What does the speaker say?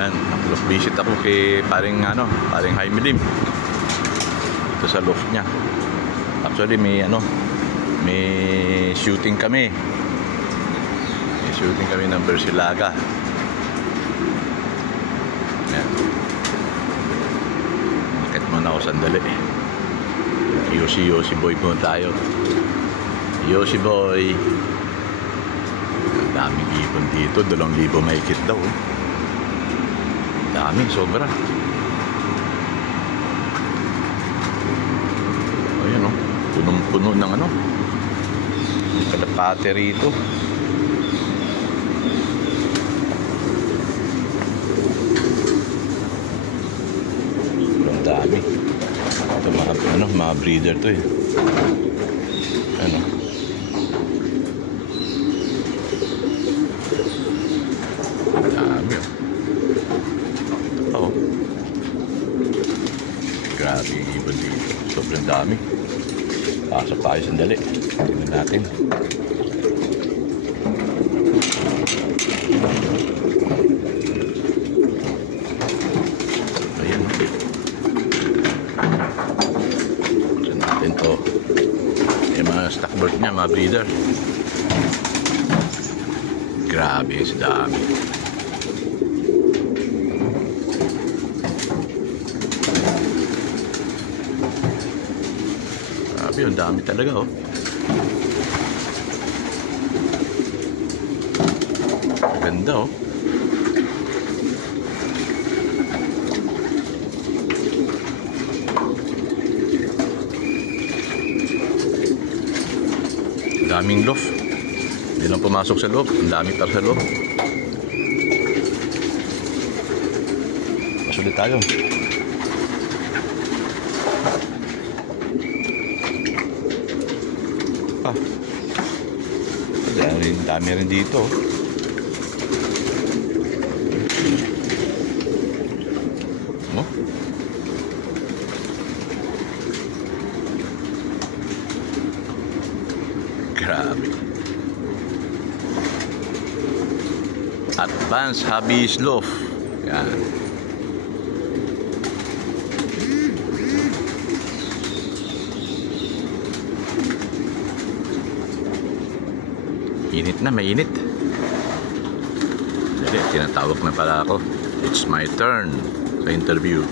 Yan, loft visit ako kay paring Jaime Lim. Ito sa loft niya. Actually may shooting kami. May shooting kami ng Bersilaga. Yan. Nakit mo na ako sandali. Yossi Boy po tayo. Yossi Boy. Ang daming ipon dito. 2,000 mahigit daw. Dami, sobra. Ayan o. Punong-puno ng kalapate rito. Ang dami. Ito mga breeder to eh. Dami o. Grabe yung ibon dito. Sobrang dami. Pasok tayo sandali. Tingnan natin. Ayan. Tingnan natin to. Yung mga stock bird niya, mga breeder. Grabe yung dami. Ang dami talaga ganda daming loft. Hindi lang pumasok sa loob. Ang dami para sa loob. Pasulit tayo. Dami rin dito. Grabe. Advanced Hobbies Loft. Yan. Init na, mainit. Dali, tinatawag na pala ako. It's my turn sa interview.